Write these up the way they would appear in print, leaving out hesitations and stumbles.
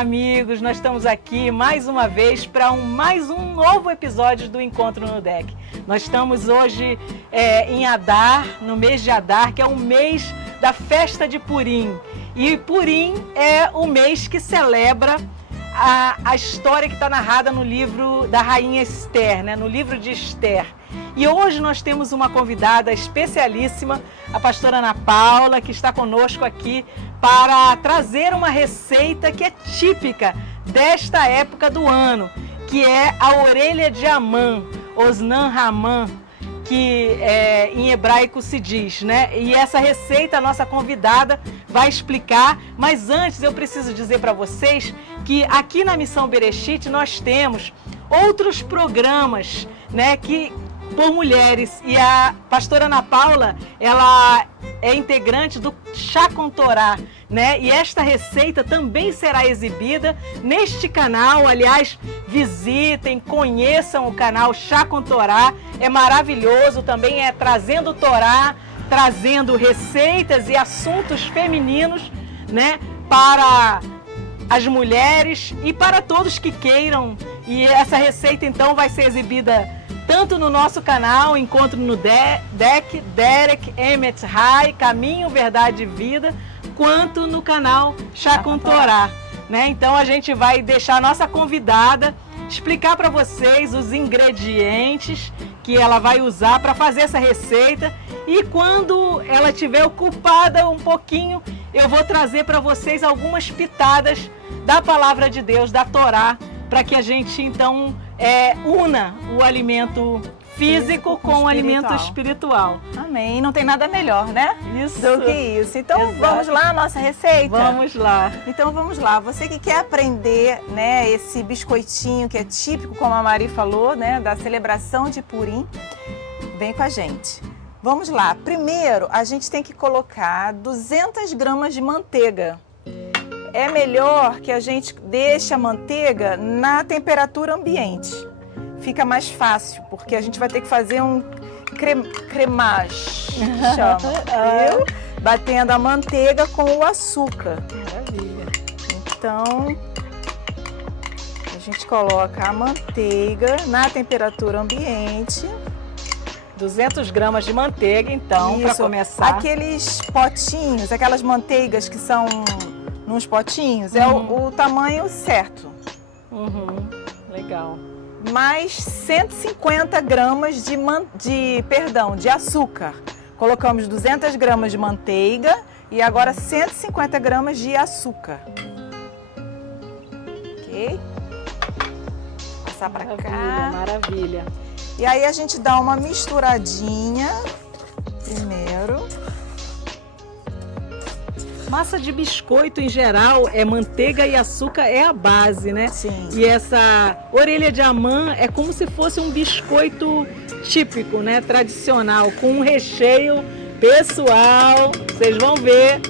amigos, nós estamos aqui mais uma vez para mais um novo episódio do Encontro no Deck. Nós estamos hoje em Adar, no mês de Adar, que é o mês da festa de Purim. E Purim é o mês que celebra a história que está narrada no livro da rainha Esther, né? No livro de Esther. E hoje nós temos uma convidada especialíssima, a pastora Ana Paula, que está conosco aqui para trazer uma receita que é típica desta época do ano, que é a orelha de Amã, Osnan Raman, que em hebraico se diz, né? E essa receita a nossa convidada vai explicar, mas antes eu preciso dizer para vocês que aqui na Missão Bereshit nós temos outros programas, né, que por mulheres, e a pastora Ana Paula, ela é integrante do Chá com Torá, né? E esta receita também será exibida neste canal. Aliás, visitem, conheçam o canal Chá com Torá, é maravilhoso, também é trazendo Torá, trazendo receitas e assuntos femininos, né, para as mulheres e para todos que queiram. E essa receita então vai ser exibida tanto no nosso canal Encontro no Deck, Derek Emet Rai, Caminho, Verdade e Vida, quanto no canal Chá com Torá, né? Então a gente vai deixar a nossa convidada explicar para vocês os ingredientes que ela vai usar para fazer essa receita, e quando ela estiver ocupada um pouquinho, eu vou trazer para vocês algumas pitadas da palavra de Deus, da Torá, para que a gente então una o alimento físico com o alimento espiritual. Amém. E não tem nada melhor, né? Isso. Do que isso. Então, Exato. Vamos lá a nossa receita? Vamos lá. Então, vamos lá. Você que quer aprender, né, esse biscoitinho que é típico, como a Mari falou, né, da celebração de Purim, vem com a gente. Vamos lá. Primeiro, a gente tem que colocar 200 gramas de manteiga. É melhor que a gente deixe a manteiga na temperatura ambiente. Fica mais fácil, porque a gente vai ter que fazer um cremage, chama, viu? Batendo a manteiga com o açúcar. Maravilha. Então, a gente coloca a manteiga na temperatura ambiente. 200 gramas de manteiga, então, para começar. Aqueles potinhos, aquelas manteigas que são nos potinhos, é o tamanho certo. Legal. Mais 150 gramas de açúcar. Colocamos 200 gramas de manteiga e agora 150 gramas de açúcar. Ok? Passar para cá. Maravilha. E aí a gente dá uma misturadinha primeiro. Massa de biscoito, em geral, manteiga e açúcar é a base, né? Sim. E essa orelha de Amã é como se fosse um biscoito típico, né? Tradicional, com um recheio pessoal. Vocês vão ver.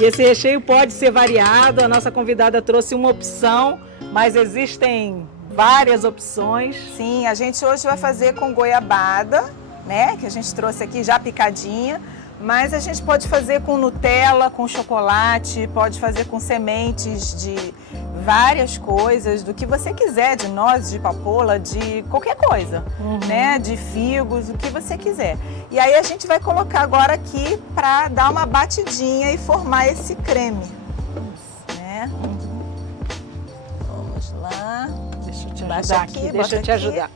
E esse recheio pode ser variado. A nossa convidada trouxe uma opção, mas existem várias opções. Sim, a gente hoje vai fazer com goiabada, né? Que a gente trouxe aqui já picadinha. Mas a gente pode fazer com Nutella, com chocolate, pode fazer com sementes de várias coisas, do que você quiser, de nozes, de papoula, de qualquer coisa, né? De figos, o que você quiser. E aí a gente vai colocar agora aqui para dar uma batidinha e formar esse creme, né? Vamos lá. Deixa eu te Baixa ajudar aqui, aqui. bota Deixa eu te aqui. ajudar.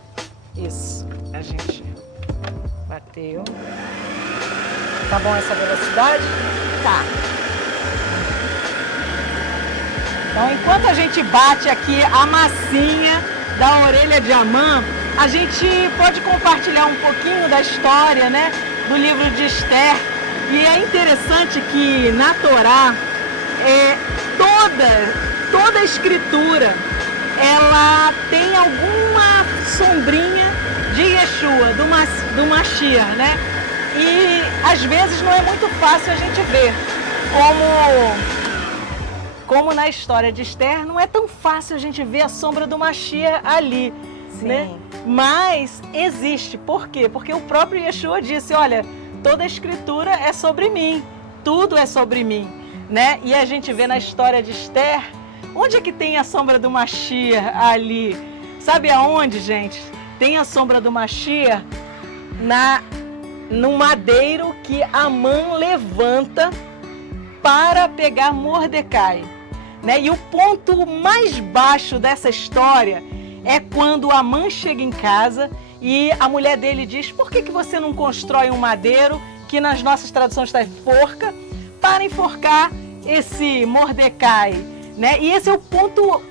Isso. A gente bateu. Tá bom essa velocidade? Tá. Então, enquanto a gente bate aqui a massinha da orelha de Amã, a gente pode compartilhar um pouquinho da história, né, do livro de Esther. E é interessante que na Torá, toda a escritura, ela tem alguma sombrinha de Yeshua, do Mashiach, né? E às vezes não é muito fácil a gente ver, como na história de Esther, não é tão fácil a gente ver a sombra do Mashiach ali, né? Mas existe. Por quê? Porque o próprio Yeshua disse, olha, toda a escritura é sobre mim, tudo é sobre mim, né? E a gente vê na história de Esther Onde é que tem a sombra do Mashiach ali? Sabe aonde, gente? Tem a sombra do Mashiach no madeiro que Amã levanta para pegar Mordecai, né? E o ponto mais baixo dessa história é quando Amã chega em casa e a mulher dele diz: por que você não constrói um madeiro, que nas nossas traduções está forca, para enforcar esse Mordecai, né? E esse é o ponto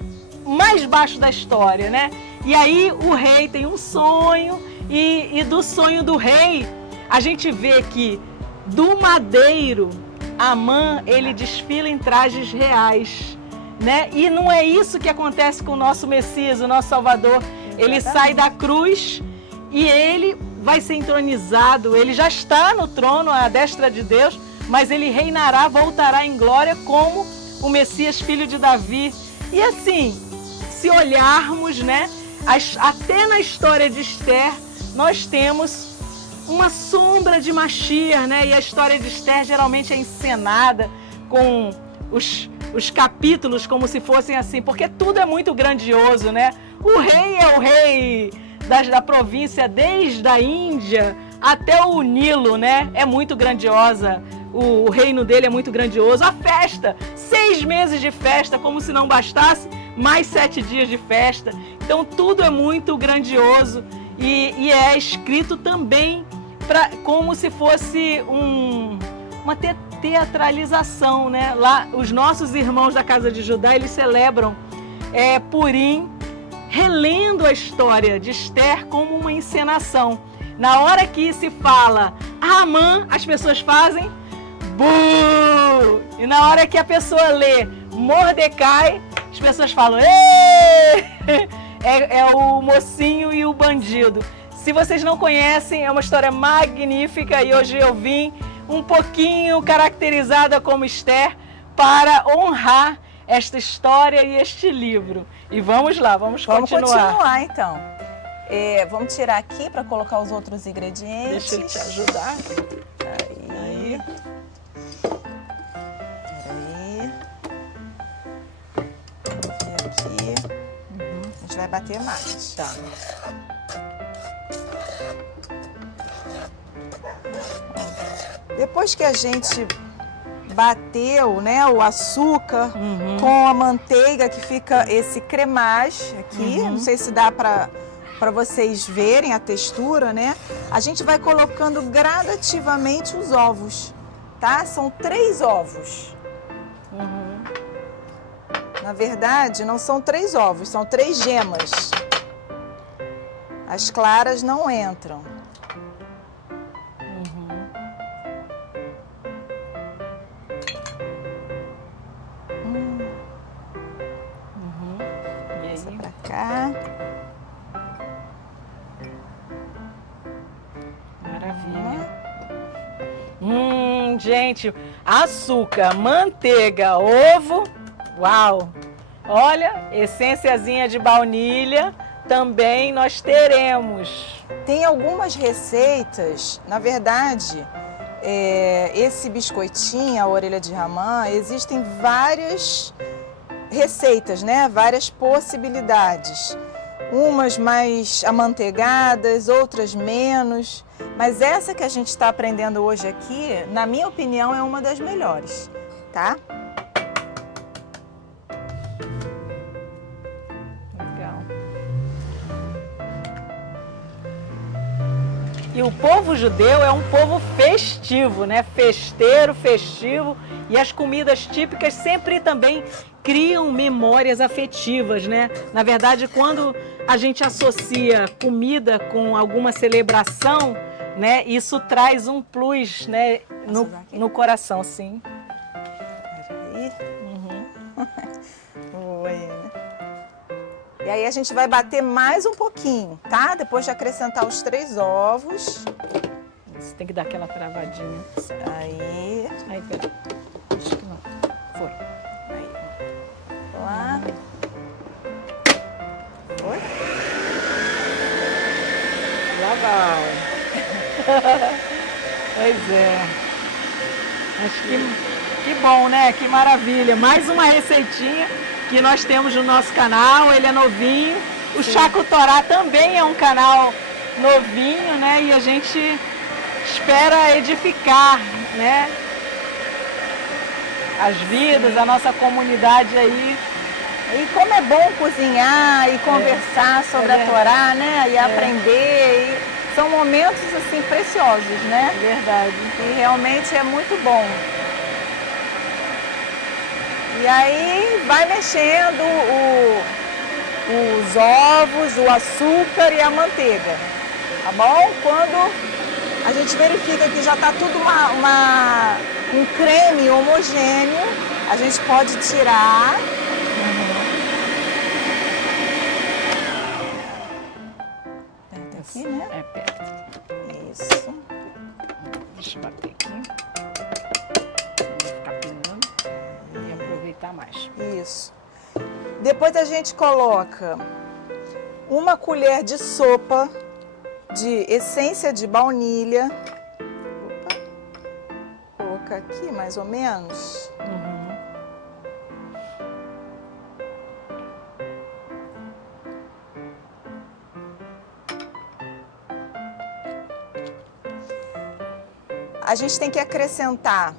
mais baixo da história, né? E aí o rei tem um sonho e do sonho do rei a gente vê que do madeiro Amã ele desfila em trajes reais, né? E não é isso que acontece com o nosso Messias, o nosso Salvador. Ele sai da cruz e ele vai ser entronizado. Ele já está no trono à destra de Deus, mas ele reinará, voltará em glória como o Messias, filho de Davi. E assim, se olharmos, né, até na história de Esther, nós temos uma sombra de Mashiach, né? E a história de Esther geralmente é encenada com os capítulos como se fossem assim, porque tudo é muito grandioso, né? O rei é o rei da província, desde a Índia até o Nilo, né? É muito grandiosa. O reino dele é muito grandioso. A festa, 6 meses de festa, como se não bastasse, mais 7 dias de festa. Então tudo é muito grandioso e é escrito também como se fosse uma teatralização, né? Lá, os nossos irmãos da casa de Judá, eles celebram Purim, relendo a história de Esther como uma encenação. Na hora que se fala Amã, as pessoas fazem bu! E na hora que a pessoa lê Mordecai, as pessoas falam ê! É o mocinho e o bandido. Se vocês não conhecem, é uma história magnífica e hoje eu vim um pouquinho caracterizada como Esther para honrar esta história e este livro. E vamos lá, vamos continuar. Vamos continuar então. Vamos tirar aqui para colocar os outros ingredientes. Deixa eu te ajudar. Aí. Peraí. Vou vir aqui. A gente vai bater mais. Tá. Depois que a gente bateu, né, o açúcar com a manteiga, que fica esse cremage aqui, não sei se dá para vocês verem a textura, né? A gente vai colocando gradativamente os ovos, tá? São 3 ovos. Na verdade, não são 3 ovos, são 3 gemas. As claras não entram. Essa pra cá. Maravilha. Gente, açúcar, manteiga, ovo. Uau! Olha, essênciazinha de baunilha também nós teremos. Tem algumas receitas, na verdade, esse biscoitinho, a orelha de Ramã, existem várias receitas, né? Várias possibilidades. Umas mais amanteigadas, outras menos. Mas essa que a gente está aprendendo hoje aqui, na minha opinião, é uma das melhores, tá? Legal. E o povo judeu é um povo festivo, né? Festeiro, festivo. E as comidas típicas sempre também criam memórias afetivas, né? Na verdade, quando a gente associa comida com alguma celebração, né? Isso traz um plus, né? No coração, sim. Peraí. Oi. E aí a gente vai bater mais um pouquinho, tá? Depois de acrescentar os 3 ovos. Você tem que dar aquela travadinha. Aí. Aí, peraí. Acho que não. Foi. Aí. Lá. Foi? Lá vai. Pois é. Acho que bom, né? Que maravilha. Mais uma receitinha que nós temos no nosso canal, ele é novinho. O Chaco Torá também é um canal novinho, né? E a gente espera edificar, né? As vidas, a nossa comunidade aí. E como é bom cozinhar e conversar sobre a Torá, né? E aprender. E são momentos assim preciosos, né? Verdade. E realmente é muito bom. E aí vai mexendo os ovos, o açúcar e a manteiga, tá bom? Quando a gente verifica que já está tudo um creme homogêneo, a gente pode tirar. Aperta aqui, né? É perto. Isso. Deixa eu bater aqui. Ficar pingando e aproveitar mais. Isso. Depois a gente coloca 1 colher de sopa de essência de baunilha. Opa. Vou colocar aqui mais ou menos. A gente tem que acrescentar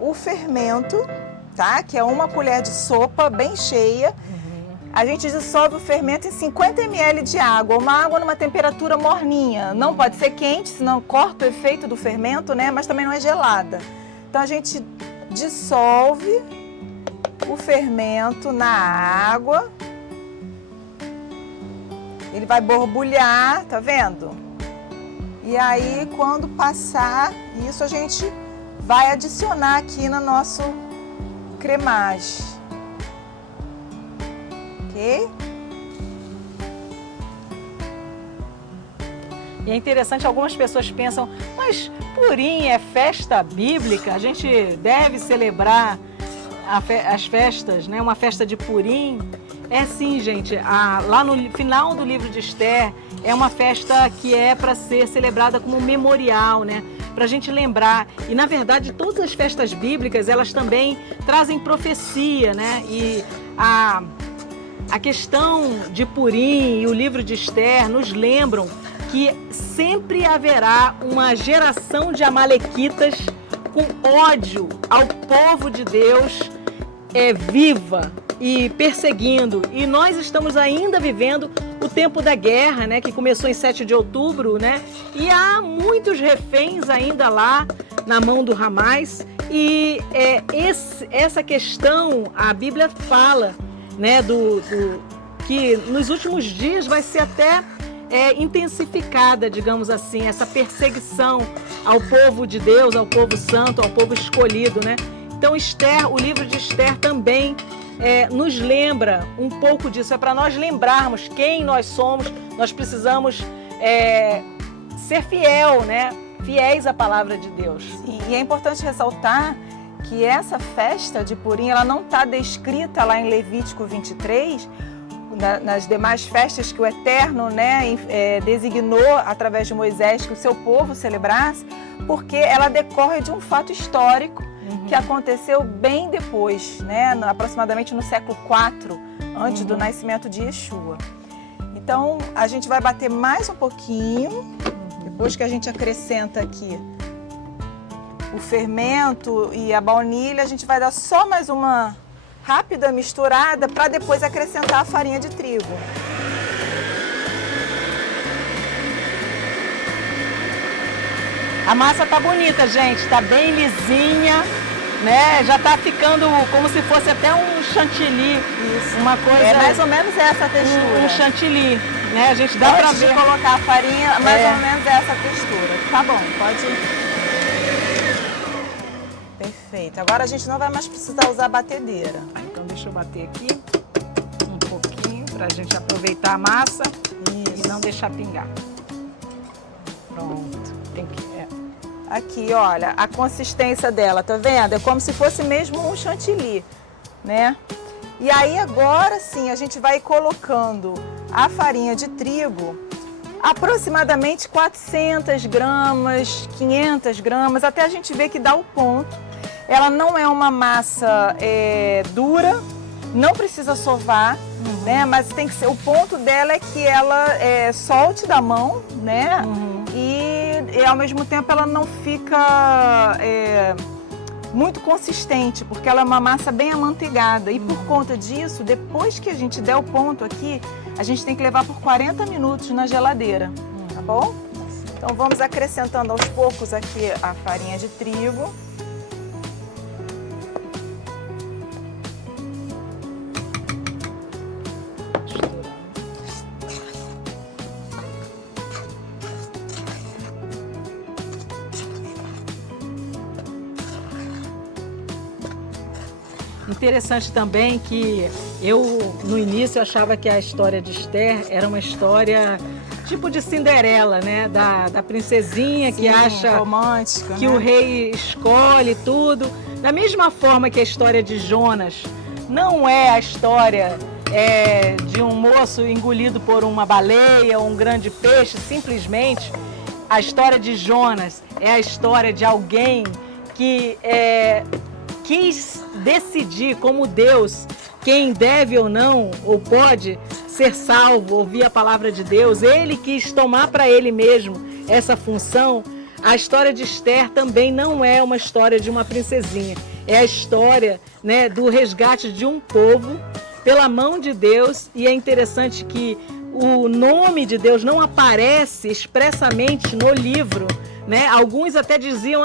o fermento, tá? Que é 1 colher de sopa bem cheia. A gente dissolve o fermento em 50 ml de água, uma água numa temperatura morninha. Não pode ser quente, senão corta o efeito do fermento, né? Mas também não é gelada. Então a gente dissolve o fermento na água. Ele vai borbulhar, tá vendo? E aí, quando passar isso, a gente vai adicionar aqui no nosso cremage. Ok? E é interessante, algumas pessoas pensam, mas Purim é festa bíblica, a gente deve celebrar as festas, né? Uma festa de Purim. É sim, gente, lá no final do livro de Esther, é uma festa que é para ser celebrada como memorial, né? Para a gente lembrar. E, na verdade, todas as festas bíblicas, elas também trazem profecia, né? E a questão de Purim e o livro de Esther nos lembram que sempre haverá uma geração de amalequitas com ódio ao povo de Deus viva e perseguindo. E nós estamos ainda vivendo o tempo da guerra, né, que começou em 7 de outubro, né? E há muitos reféns ainda lá na mão do Hamas. E essa questão, a Bíblia fala, né, que nos últimos dias vai ser até intensificada, digamos assim, essa perseguição ao povo de Deus, ao povo santo, ao povo escolhido, né? Então Esther, o livro de Esther também nos lembra um pouco disso. É para nós lembrarmos quem nós somos. Nós precisamos ser fiel, né? Fiéis à palavra de Deus. E é importante ressaltar que essa festa de Purim, ela não está descrita lá em Levítico 23, nas demais festas que o Eterno, né, designou através de Moisés que o seu povo celebrasse, porque ela decorre de um fato histórico que aconteceu bem depois, né, aproximadamente no século IV, antes do nascimento de Yeshua. Então, a gente vai bater mais um pouquinho, depois que a gente acrescenta aqui o fermento e a baunilha, a gente vai dar só mais uma rápida misturada para depois acrescentar a farinha de trigo. A massa tá bonita, gente, tá bem lisinha, né? Já tá ficando como se fosse até um chantilly. Isso. Uma coisa. É mais ou menos essa textura. Um chantilly, né? A gente dá para ver. Antes de colocar a farinha, mais ou menos essa textura. Tá bom, pode. Perfeito. Agora a gente não vai mais precisar usar a batedeira. Então deixa eu bater aqui um pouquinho para a gente aproveitar a massa. Isso. E não deixar pingar. Pronto. Tem que. Aqui, olha, a consistência dela, tá vendo? É como se fosse mesmo um chantilly, né? E aí agora sim, a gente vai colocando a farinha de trigo, aproximadamente 400 gramas, 500 gramas, até a gente ver que dá o ponto. Ela não é uma massa dura, não precisa sovar, né? Mas tem que ser, o ponto dela é que ela solte da mão, né? E ao mesmo tempo ela não fica muito consistente, porque ela é uma massa bem amanteigada. E por conta disso, depois que a gente der o ponto aqui, a gente tem que levar por 40 minutos na geladeira, tá bom? Então vamos acrescentando aos poucos aqui a farinha de trigo. Interessante também que no início, achava que a história de Esther era uma história tipo de Cinderela, né? Da princesinha. Sim, que acha romântica, que, né, o rei escolhe tudo. Da mesma forma que a história de Jonas não é a história de um moço engolido por uma baleia ou um grande peixe, simplesmente. A história de Jonas é a história de alguém que quis decidir como Deus quem deve ou não, ou pode ser salvo, ouvir a palavra de Deus. Ele quis tomar para ele mesmo essa função. A história de Esther também não é uma história de uma princesinha. É a história, né, do resgate de um povo pela mão de Deus. E é interessante que o nome de Deus não aparece expressamente no livro, né? Alguns até diziam,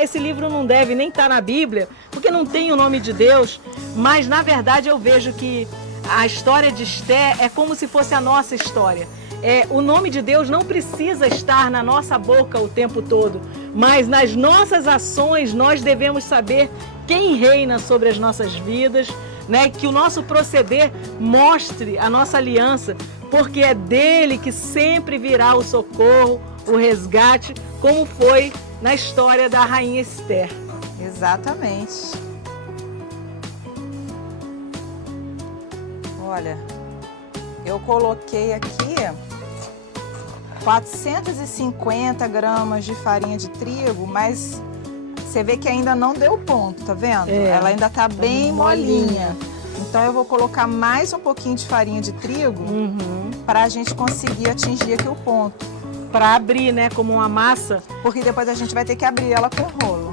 esse livro não deve nem estar na Bíblia, porque não tem o nome de Deus. Mas, na verdade, eu vejo que a história de Esther é como se fosse a nossa história. O nome de Deus não precisa estar na nossa boca o tempo todo, mas nas nossas ações nós devemos saber quem reina sobre as nossas vidas, né? Que o nosso proceder mostre a nossa aliança, porque é dele que sempre virá o socorro, o resgate, como foi na história da rainha Esther. Exatamente. Olha, eu coloquei aqui 450 gramas de farinha de trigo, mas você vê que ainda não deu ponto, tá vendo? Ela ainda tá bem molinha. Então eu vou colocar mais um pouquinho de farinha de trigo para a gente conseguir atingir aqui o ponto. Para abrir, né, como uma massa. Porque depois a gente vai ter que abrir ela com rolo.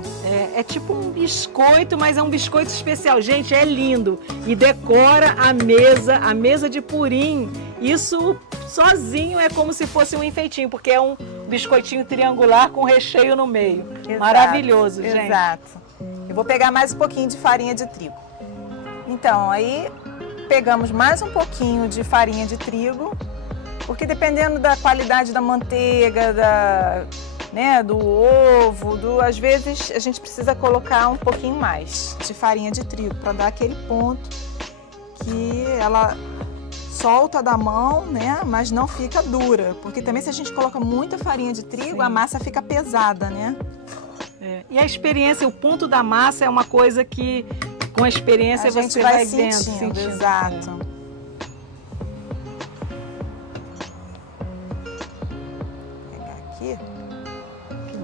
É tipo um biscoito, mas é um biscoito especial. Gente, é lindo. E decora a mesa de purim. Isso sozinho é como se fosse um enfeitinho, porque é um biscoitinho triangular com recheio no meio. Exato, maravilhoso, gente. Exato. Eu vou pegar mais um pouquinho de farinha de trigo. Então, aí pegamos mais um pouquinho de farinha de trigo, porque dependendo da qualidade da manteiga, do ovo, às vezes a gente precisa colocar um pouquinho mais de farinha de trigo para dar aquele ponto que ela solta da mão, né? Mas não fica dura, porque também se a gente coloca muita farinha de trigo, sim, a massa fica pesada, né? E a experiência, o ponto da massa é uma coisa que com a experiência você vai sentindo. Exato.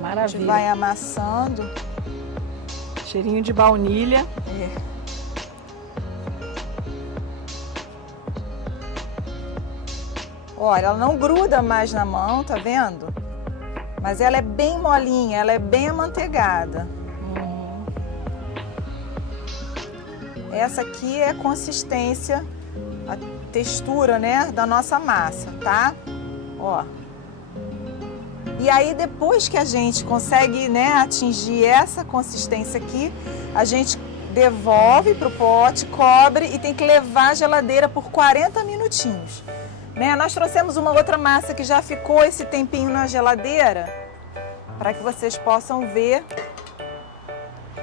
Maravilha. A gente vai amassando. Cheirinho de baunilha. Olha, ela não gruda mais na mão, tá vendo? Mas ela é bem molinha, ela é bem amanteigada. Essa aqui é a consistência, a textura, né, da nossa massa, tá? Ó. E aí, depois que a gente consegue, né, atingir essa consistência aqui, a gente devolve para o pote, cobre e tem que levar à geladeira por 40 minutinhos. Né? Nós trouxemos uma outra massa que já ficou esse tempinho na geladeira, para que vocês possam ver.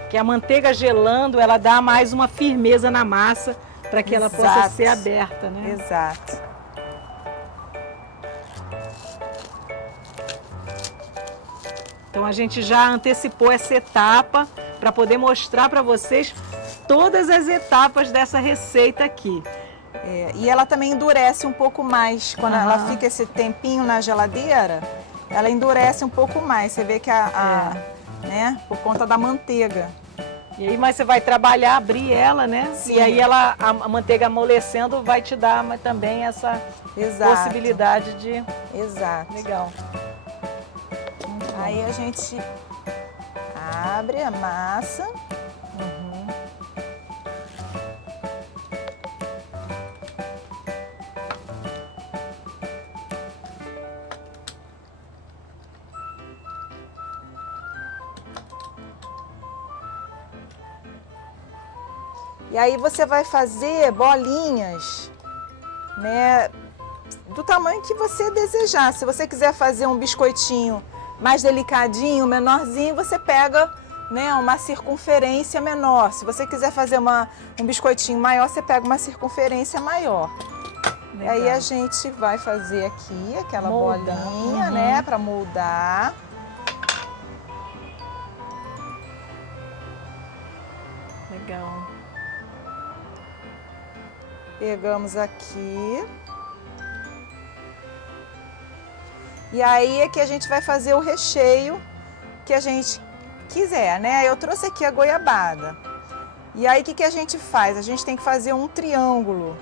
Que a manteiga gelando, ela dá mais uma firmeza na massa, para que ela possa ser aberta, né? Exato. Então a gente já antecipou essa etapa para poder mostrar para vocês todas as etapas dessa receita aqui. E ela também endurece um pouco mais. Quando ela fica esse tempinho na geladeira, ela endurece um pouco mais. Você vê que né, por conta da manteiga. E aí, mas você vai trabalhar, abrir ela, né? Sim. E aí ela, a manteiga amolecendo vai te dar também essa possibilidade de... Exato. Legal. Aí a gente abre a massa. Uhum. E aí você vai fazer bolinhas, né, do tamanho que você desejar. Se você quiser fazer um biscoitinho mais delicadinho, menorzinho, você pega, né, uma circunferência menor. Se você quiser fazer um biscoitinho maior, você pega uma circunferência maior. E aí a gente vai fazer aqui aquela bolinha, né, para moldar. Legal. Pegamos aqui. E aí é que a gente vai fazer o recheio que a gente quiser, né? Eu trouxe aqui a goiabada. E aí o que a gente faz? A gente tem que fazer um triângulo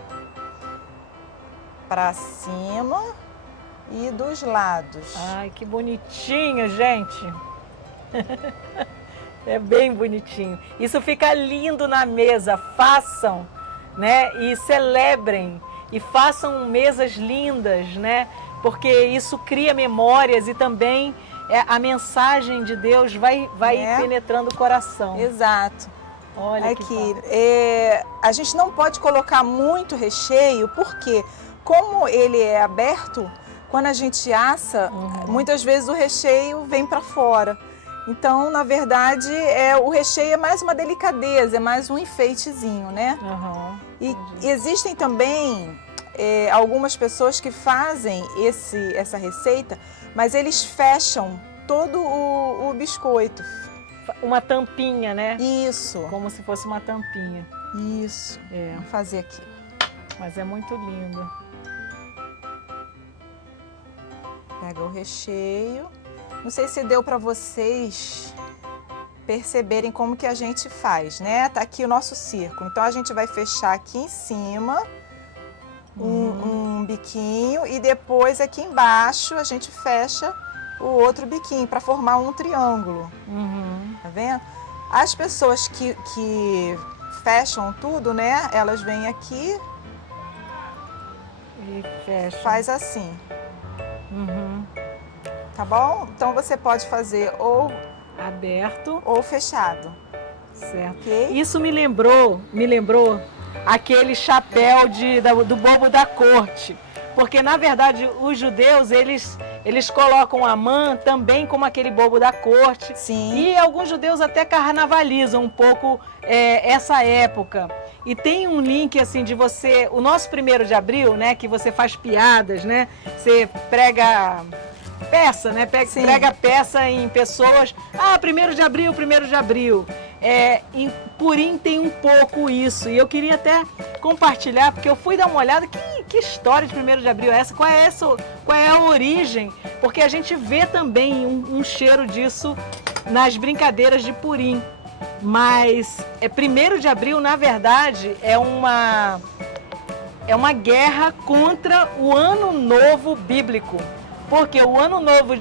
para cima e dos lados. Ai, que bonitinho, gente. É bem bonitinho. Isso fica lindo na mesa. Façam, né? E celebrem. E façam mesas lindas, né? Porque isso cria memórias e também a mensagem de Deus vai penetrando o coração. Exato. Olha aqui, a gente não pode colocar muito recheio, porque como ele é aberto, quando a gente assa, muitas vezes o recheio vem para fora. Então, na verdade, o recheio é mais uma delicadeza, é mais um enfeitezinho, né? E existem também algumas pessoas que fazem essa receita, mas eles fecham todo o biscoito. Uma tampinha, né? Isso. Como se fosse uma tampinha. Isso. Vamos fazer aqui. Mas é muito lindo. Pega o recheio. Não sei se deu para vocês perceberem como que a gente faz, né? Tá aqui o nosso círculo. Então a gente vai fechar aqui em cima um biquinho e depois aqui embaixo a gente fecha o outro biquinho para formar um triângulo. Tá vendo? As pessoas que fecham tudo, né? Elas vêm aqui e fecham. Faz assim. Tá bom? Então você pode fazer ou aberto ou fechado. Certo. Okay? Isso me lembrou aquele chapéu do bobo da corte. Porque, na verdade, os judeus, eles colocam a mãe também como aquele bobo da corte. Sim. E alguns judeus até carnavalizam um pouco essa época. E tem um link, assim, de você... O nosso 1º de abril, né? Que você faz piadas, né? Você prega... peça, né? Prega peça em pessoas. 1º de abril, 1º de abril. Em Purim tem um pouco isso. E eu queria até compartilhar, porque eu fui dar uma olhada. Que história de 1º de abril é essa? Qual é a origem? Porque a gente vê também um cheiro disso nas brincadeiras de Purim. Mas 1º de abril, na verdade, é uma guerra contra o Ano Novo Bíblico. Porque o Ano Novo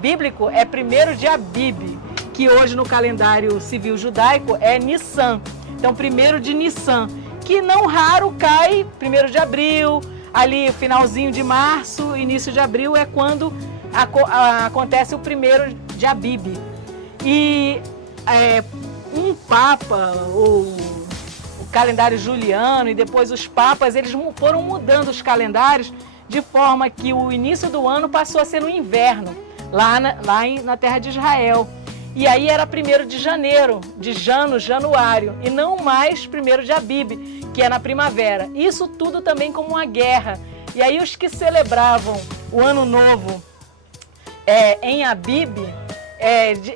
Bíblico é 1º de Abib, que hoje no calendário civil judaico é Nissan. Então, 1º de Nissan, que não raro cai 1º de abril, ali finalzinho de março, início de abril é quando acontece o 1º de Abib. E um papa, o calendário juliano e depois os papas, eles foram mudando os calendários de forma que o início do ano passou a ser no inverno, lá na terra de Israel. E aí era 1º de janeiro, de januário, e não mais 1º de Abib, que é na primavera. Isso tudo também como uma guerra. E aí os que celebravam o Ano Novo em Abib,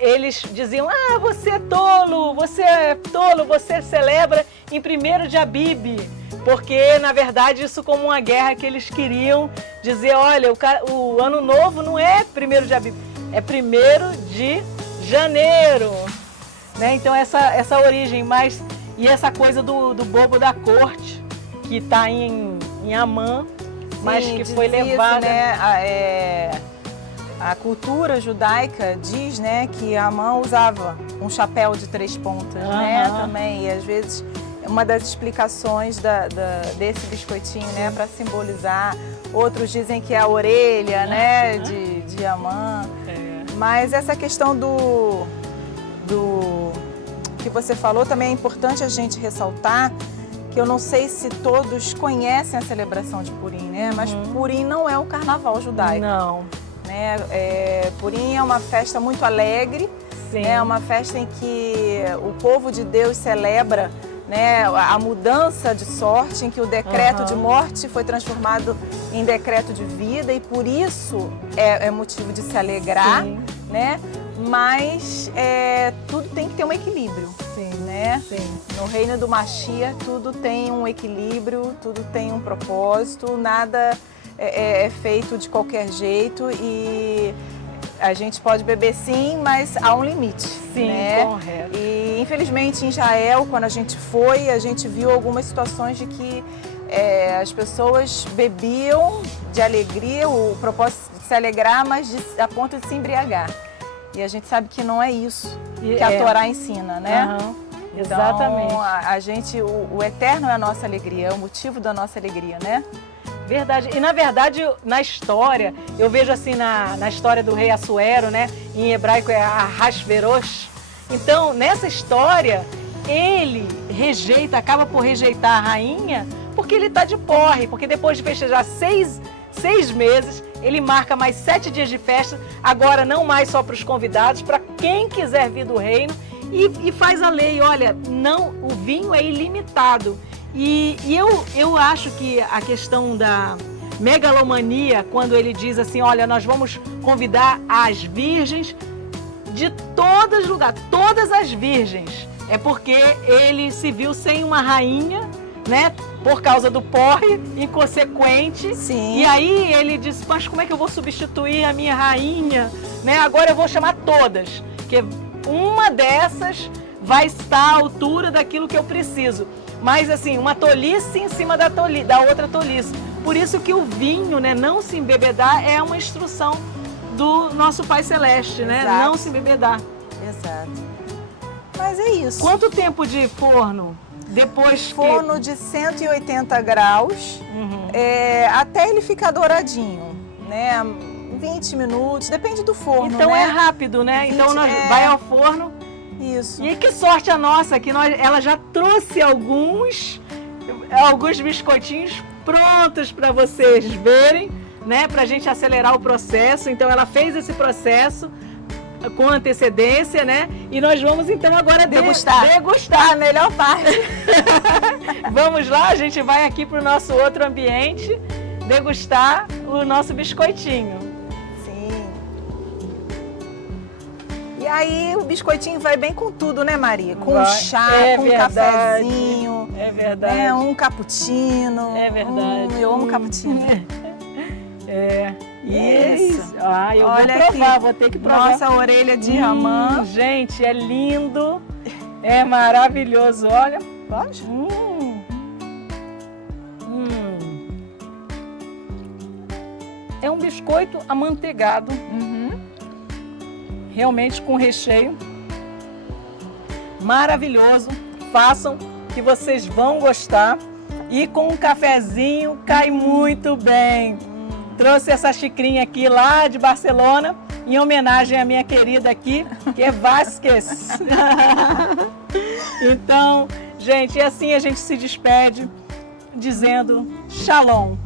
eles diziam, você é tolo, você celebra em 1º de Abib. Porque, na verdade, isso como uma guerra que eles queriam dizer, olha, o Ano Novo não é 1º de Abib, é 1º de janeiro. né? Então essa origem mais... E essa coisa do bobo da corte, que está em Amã, mas que foi levada... Né? A cultura judaica diz, né, que Amã usava um chapéu de 3 pontas, né, também. E às vezes uma das explicações desse biscoitinho, né, para simbolizar. Outros dizem que é a orelha, né, de Amã. Mas essa questão do que você falou também é importante a gente ressaltar, que eu não sei se todos conhecem a celebração de Purim, né? Mas Purim não é o carnaval judaico. Não. Né? Purim é uma festa muito alegre, né? É uma festa em que o povo de Deus celebra, né, a mudança de sorte, em que o decreto de morte foi transformado em decreto de vida, e por isso é motivo de se alegrar, né? Mas tudo tem que ter um equilíbrio, né? No reino do Mashiach tudo tem um equilíbrio, tudo tem um propósito, nada é feito de qualquer jeito, e a gente pode beber sim, mas há um limite. Né? Correto. E infelizmente em Israel, quando a gente foi, a gente viu algumas situações de que as pessoas bebiam de alegria, o propósito de se alegrar, mas a ponto de se embriagar. E a gente sabe que não é isso que a Torá ensina, né? Exatamente. Então, a gente, o eterno é a nossa alegria, é o motivo da nossa alegria, né? Verdade. E na verdade, na história, eu vejo assim na história do rei Assuero, né? Em hebraico é Ahasverosh. Então, nessa história, ele acaba por rejeitar a rainha, porque ele está de porre, porque depois de festejar seis meses, ele marca mais 7 dias de festa, agora não mais só para os convidados, para quem quiser vir do reino, e faz a lei, olha, não, o vinho é ilimitado. E eu acho que a questão da megalomania, quando ele diz assim, olha, nós vamos convidar as virgens de todos os lugares, todas as virgens, é porque ele se viu sem uma rainha, né, por causa do porre inconsequente. Sim. E aí ele disse, mas como é que eu vou substituir a minha rainha, né? Agora eu vou chamar todas, porque uma dessas vai estar à altura daquilo que eu preciso. Mas assim, uma tolice em cima da outra tolice. Por isso que o vinho, né, não se embebedar, é uma instrução do nosso Pai Celeste, né? Exato. Não se embebedar. Exato. Mas é isso. Quanto tempo de forno? Depois forno de 180 graus, até ele ficar douradinho, né? 20 minutos, depende do forno, então, né? é rápido, né? Então nós vai ao forno. Isso. E que sorte a nossa, que ela já trouxe alguns biscoitinhos prontos para vocês verem, né? Pra gente acelerar o processo. Então ela fez esse processo com antecedência, né? E nós vamos então agora degustar. A melhor parte. Vamos lá, a gente vai aqui para o nosso outro ambiente degustar o nosso biscoitinho. Sim. E aí o biscoitinho vai bem com tudo, né, Maria? Com chá, com um cafezinho. É verdade. Um cappuccino. É verdade. Eu amo cappuccino. Isso. Eu vou provar, vou ter que provar. Nossa orelha de Amã. Gente, é lindo. É maravilhoso. Olha. Pode? É um biscoito amanteigado. Realmente com recheio maravilhoso. Façam que vocês vão gostar. E com um cafezinho cai muito bem. Trouxe essa xicrinha aqui lá de Barcelona, em homenagem à minha querida aqui, que é Vasquez. Então, gente, e assim a gente se despede, dizendo Shalom.